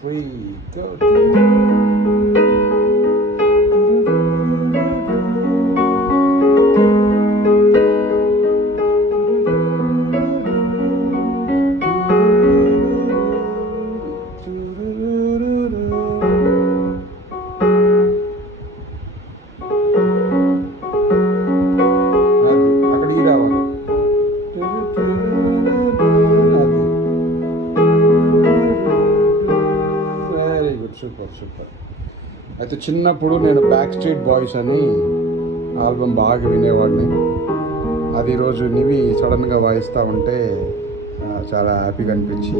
3 go. Super super. అయితే చిన్నప్పుడు నేను బ్యాక్ స్ట్రీట్ బాయ్స్ అని ఆల్బమ్ బాగా వినేవాడిని. అది ఈరోజు నివి సడన్గా వాయిస్తూ ఉంటే చాలా హ్యాపీగా అనిపించి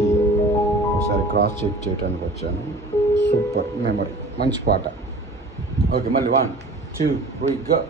ఒకసారి క్రాస్ చెక్ చేయడానికి వచ్చాను. సూపర్ మెమరీ, మంచి పాట. ఓకే, మళ్ళీ 1 2 3 go.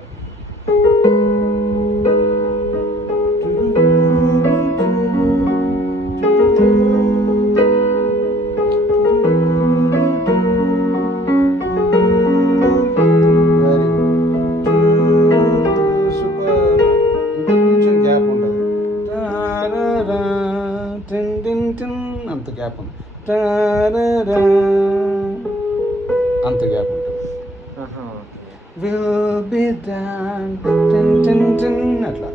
అంత గ్యాప్ ఉంది, అంత గ్యాప్ ఉంటుంది. విల్ బి డన్ అట్లా.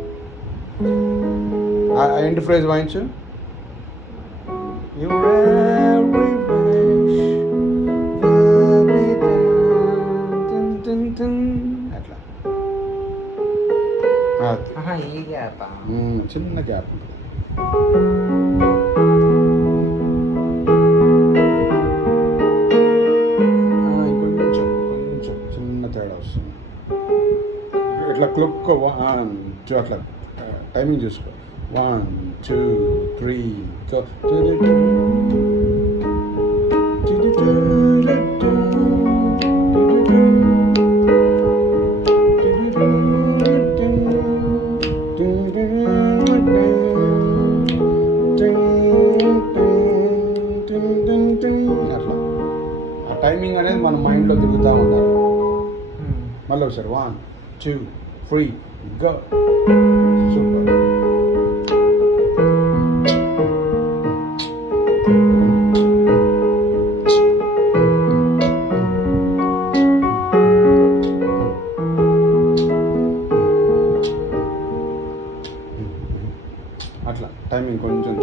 ఎండ్ ఫ్రేజ్ వాయించు. అట్లా చిన్న గ్యాప్ ఉంటుంది. తేడా వస్తుంది. ఇట్లా క్లుక్ 1 2 అట్లా టైమింగ్ చూసుకో. 1 2 3 go. అట్లా ఆ టైమింగ్ అనేది మన మైండ్లో తిరుగుతూ ఉండాలి. మళ్ళీ ఒకసారి 1 2 3 go. సూపర్. అట్లా టైమింగ్ కొంచెం